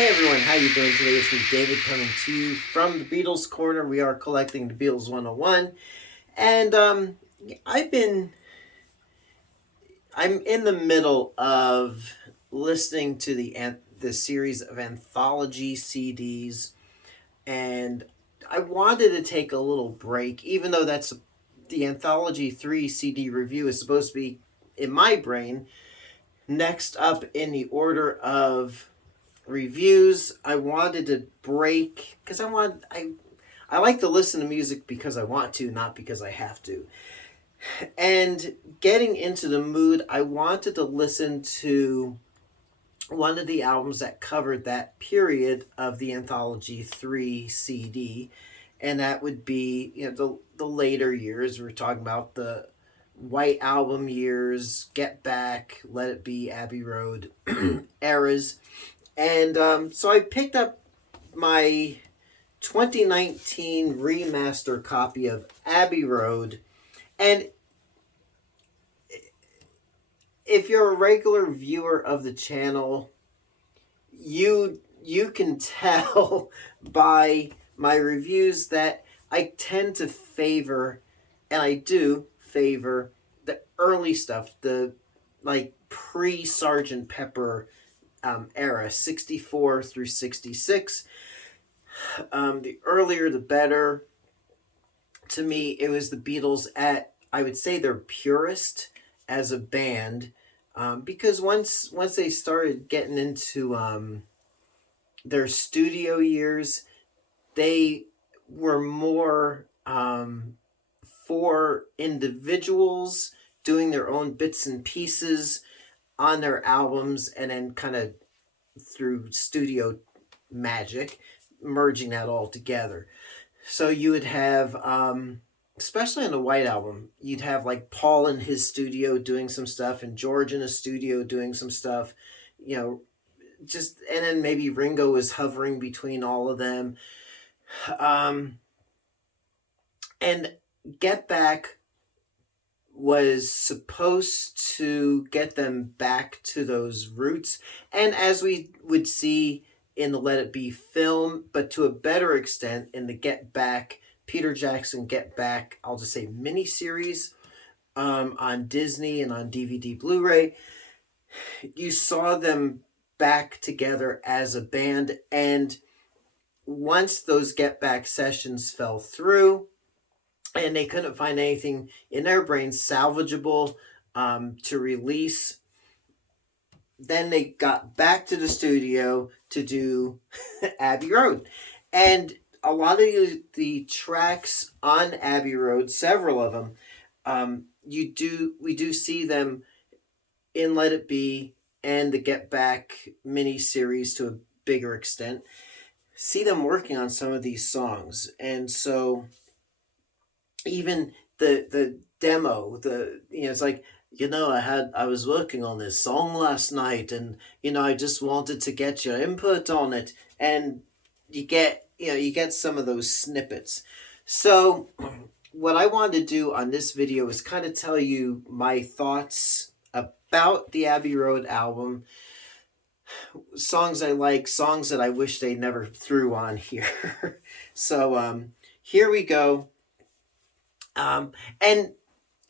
Hey everyone, how you doing today? It's me, David, coming to you from the Beatles Corner. We are collecting the Beatles 101. And I've been I'm in the middle of listening to the series of anthology CDs, and I wanted to take a little break, even though the anthology 3 CD review is supposed to be in my brain next up in the order of reviews. I wanted to break because I like to listen to music because I want to, not because I have to. And getting into the mood, I wanted to listen to one of the albums that covered that period of the Anthology 3 CD, and that would be, the later years. We're talking about the White Album years, Get Back, Let It Be, Abbey Road eras. And so I picked up my 2019 remaster copy of Abbey Road. And if you're a regular viewer of the channel, you can tell by my reviews that I tend to favor, and I do favor, the early stuff, the like pre-Sergeant Pepper era, 64 through 66. The earlier the better. To me, it was the Beatles at, I would say, their purest as a band, because once they started getting into their studio years, they were more for individuals doing their own bits and pieces on their albums, and then kind of through studio magic merging that all together. So you would have, especially on the White Album, you'd have like Paul in his studio doing some stuff and George in his studio doing some stuff, you know, and then maybe Ringo was hovering between all of them. And Get Back was supposed to get them back to those roots. And as we would see in the Let It Be film, but to a better extent in the Get Back, Peter Jackson Get Back, I'll just say miniseries, on Disney and on DVD Blu-ray, you saw them back together as a band. And once those Get Back sessions fell through, and they couldn't find anything in their brains salvageable to release, then they got back to the studio to do Abbey Road. And a lot of the tracks on Abbey Road, several of them, we do see them in Let It Be and the Get Back mini-series to a bigger extent, see them working on some of these songs. And so even the demo, it's like, I was working on this song last night, and I just wanted to get your input on it, and you get some of those snippets. So what I wanted to do on this video is kind of tell you my thoughts about the Abbey Road album, songs I like, songs that I wish they never threw on here. So here we go. And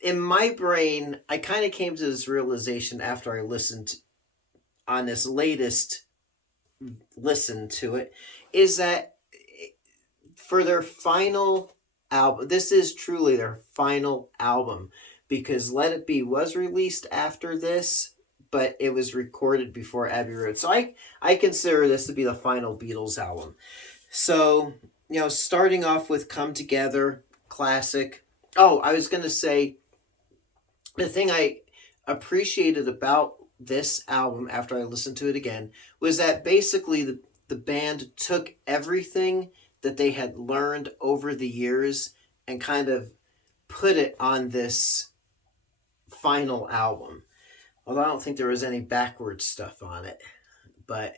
in my brain, I kind of came to this realization after I listened on this latest listen to it, is that for their final album, this is truly their final album, because Let It Be was released after this, but it was recorded before Abbey Road. So I consider this to be the final Beatles album. So, starting off with Come Together, classic. Oh, I was going to say, the thing I appreciated about this album after I listened to it again was that basically the band took everything that they had learned over the years and kind of put it on this final album. Although I don't think there was any backwards stuff on it, but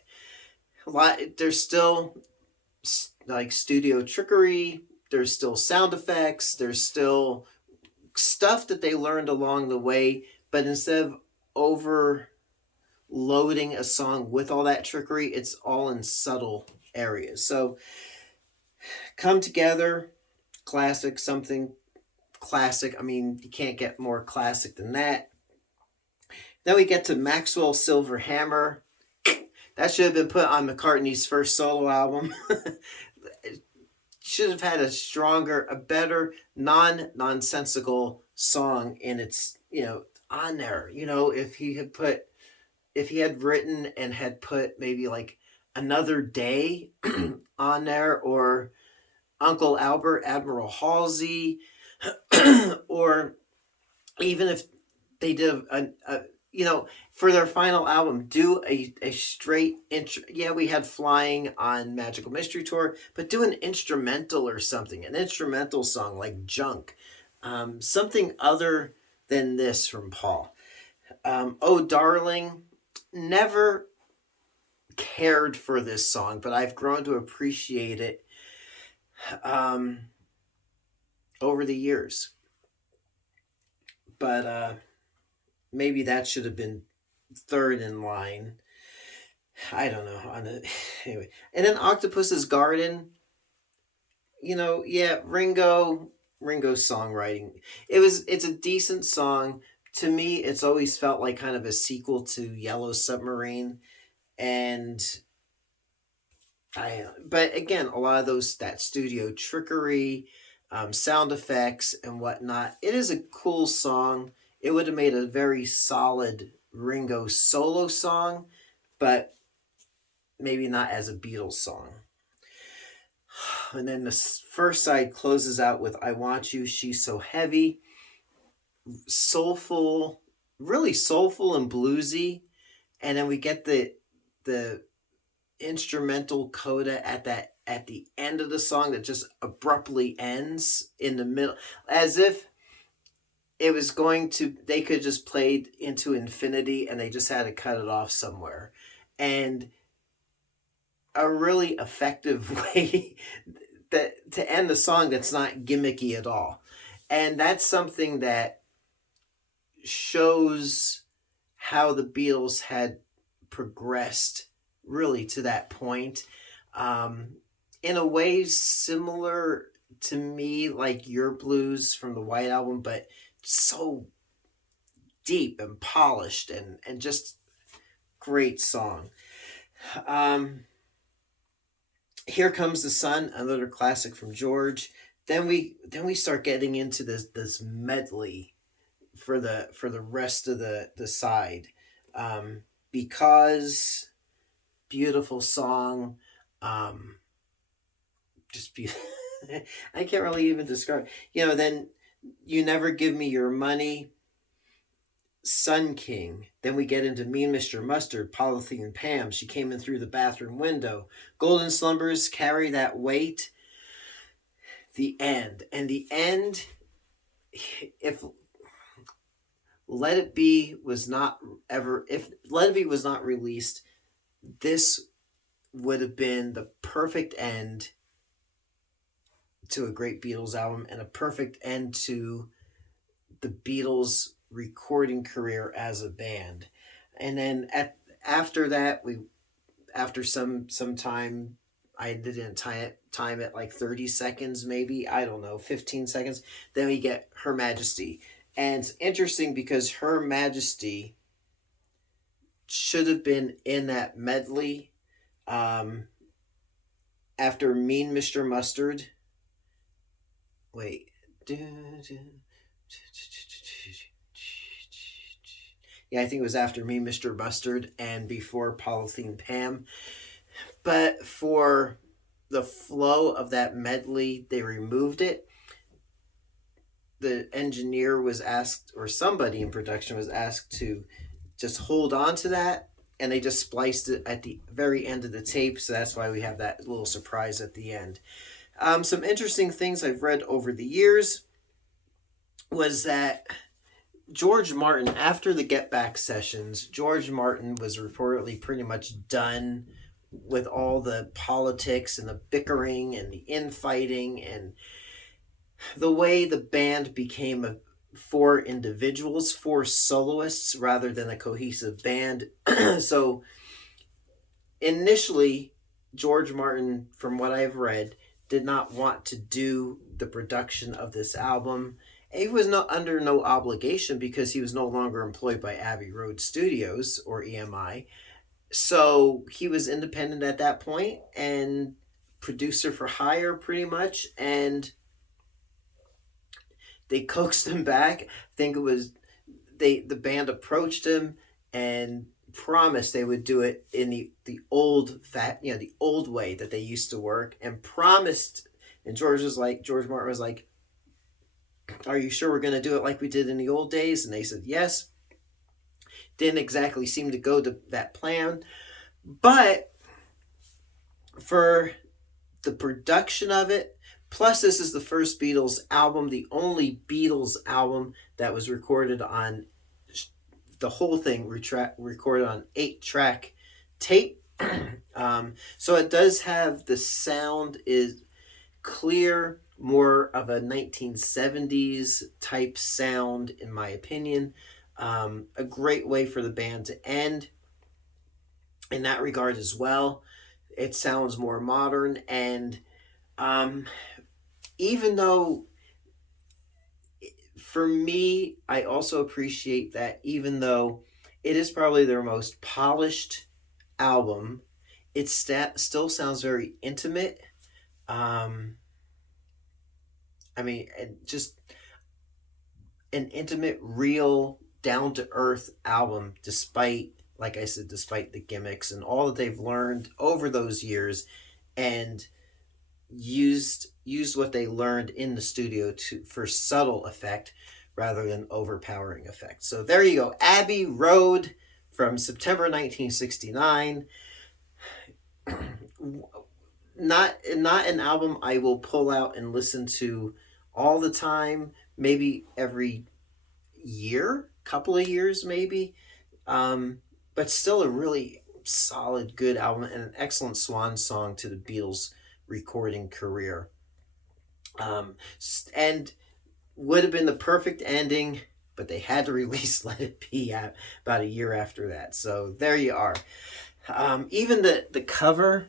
there's still like studio trickery, there's still sound effects, there's still stuff that they learned along the way, but instead of loading a song with all that trickery. It's all in subtle areas. So come together, classic, something classic. I mean, you can't get more classic than that. Then we get to Maxwell Silver Hammer. That should have been put on McCartney's first solo album. Should have had a stronger, a better, nonsensical song in its, on there. If he had written and had put maybe like Another Day on there, or Uncle Albert, Admiral Halsey, or even if they did for their final album, do a straight intro. Yeah, we had Flying on Magical Mystery Tour, but do an instrumental or something, an instrumental song like Junk, something other than this from Paul. Oh Darling, never cared for this song, but I've grown to appreciate it over the years. But maybe that should have been third in line. I don't know. Anyway, and then Octopus's Garden. Ringo's songwriting. It's a decent song. To me, it's always felt like kind of a sequel to Yellow Submarine, and but again, a lot of that studio trickery, sound effects and whatnot. It is a cool song. It would have made a very solid Ringo solo song, but maybe not as a Beatles song. And then the first side closes out with I Want You, She's So Heavy. Soulful, really soulful and bluesy. And then we get the instrumental coda at the end of the song that just abruptly ends in the middle, as if it was they could just play into infinity and they just had to cut it off somewhere. And a really effective way to end the song that's not gimmicky at all. And that's something that shows how the Beatles had progressed really to that point. In a way similar to me, like Your Blues from the White Album, but so deep and polished and just great song. Here Comes the Sun, another classic from George. Then we start getting into this medley for the rest of the side. Because beautiful song, just beautiful. I can't really even describe. Then You Never Give Me Your Money, Sun King. Then we get into Mean Mr. Mustard, Polythene Pam, She Came In Through the Bathroom Window, Golden Slumbers, Carry That Weight, the end. And the end, if Let It Be was not released, this would have been the perfect end to a great Beatles album and a perfect end to the Beatles recording career as a band. And then after that, after some time, I didn't time it like 30 seconds, maybe, I don't know, 15 seconds. Then we get Her Majesty. And it's interesting because Her Majesty should have been in that medley after Mean Mr. Mustard. Wait. Yeah, I think it was after Mean Mr. Mustard and before Polythene Pam. But for the flow of that medley, they removed it. The engineer was asked, or somebody in production was asked, to just hold on to that, and they just spliced it at the very end of the tape, so that's why we have that little surprise at the end. Some interesting things I've read over the years was that George Martin, after the Get Back sessions, George Martin was reportedly pretty much done with all the politics and the bickering and the infighting and the way the band became four individuals, four soloists, rather than a cohesive band. So initially, George Martin, from what I've read, did not want to do the production of this album. He was not under no obligation because he was no longer employed by Abbey Road Studios or EMI. So he was independent at that point and producer for hire pretty much. And they coaxed him back. I think it was the band approached him and promised they would do it in the old the old way that they used to work, and promised. And George Martin was like, "Are you sure we're going to do it like we did in the old days?" And they said yes. Didn't exactly seem to go to that plan, but for the production of it, plus this is the first Beatles album, the only Beatles album that was recorded on the whole thing recorded on 8-track tape. So it does have, the sound is clear, more of a 1970s type sound, in my opinion. A great way for the band to end in that regard as well. It sounds more modern, and even though, for me, I also appreciate that even though it is probably their most polished album, it still sounds very intimate. Just an intimate, real, down-to-earth album, despite, like I said, despite the gimmicks and all that they've learned over those years, and used what they learned in the studio for subtle effect rather than overpowering effect. So there you go, Abbey Road from September 1969. Not an album I will pull out and listen to all the time, maybe every year, couple of years maybe, but still a really solid, good album, and an excellent swan song to the Beatles' recording career. And would have been the perfect ending, but they had to release Let It Be about a year after that. So there you are. Even the cover,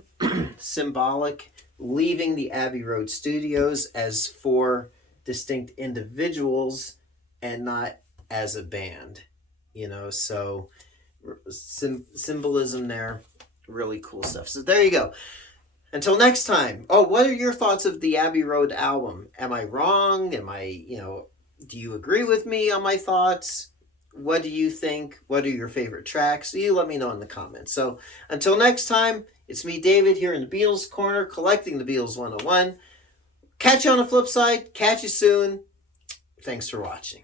symbolic, leaving the Abbey Road Studios as four distinct individuals and not as a band, so symbolism there, really cool stuff. So there you go. Until next time. Oh, what are your thoughts of the Abbey Road album? Am I wrong? Do you agree with me on my thoughts? What do you think? What are your favorite tracks? You let me know in the comments. So until next time, it's me, David, here in the Beatles Corner, collecting the Beatles 101. Catch you on the flip side. Catch you soon. Thanks for watching.